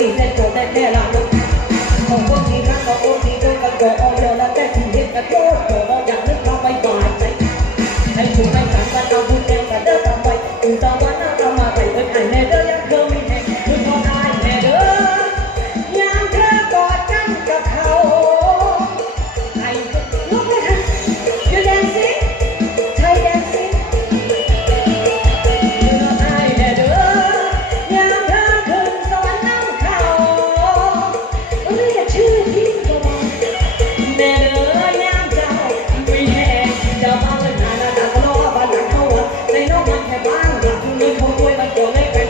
ตีแน่โตแน่แม่ละลูของพวกนี้รักของพวกนี้ด้วยกันโดออกเร็วแล้วแต่ที่เห็นกันโตดโดดอย่างนึกเราไปบาดใจให้ชูไให้สังกันเอาบุญเองกันเดินทำมไปตื่นตะวันน้าตามาใส่เอ้ยไอ้แม่ nó nhặt thẻ bán nhặt nên không vui mà chỗ lấy quen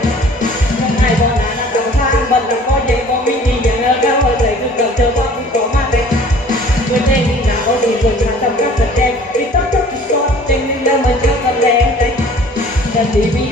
hôm nay bọn đã nằm đồng thang bật nằm có dây có mi đi nhận ở cao cứ cầm chờ bác cũng có mát đẹp quên nào thì quần là tâm các thật đen đi tóc tóc thì con trên nên đâm ở trước thật lẹ tay cần đi vì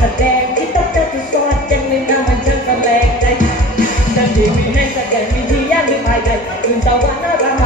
แสดงที่ต้องเจอที่ซอนจังเลยนะมันช่าแสดงใจจันทีมีให้แสดงมีที่ยากหรือไายใดคุณตะวันน่ารัก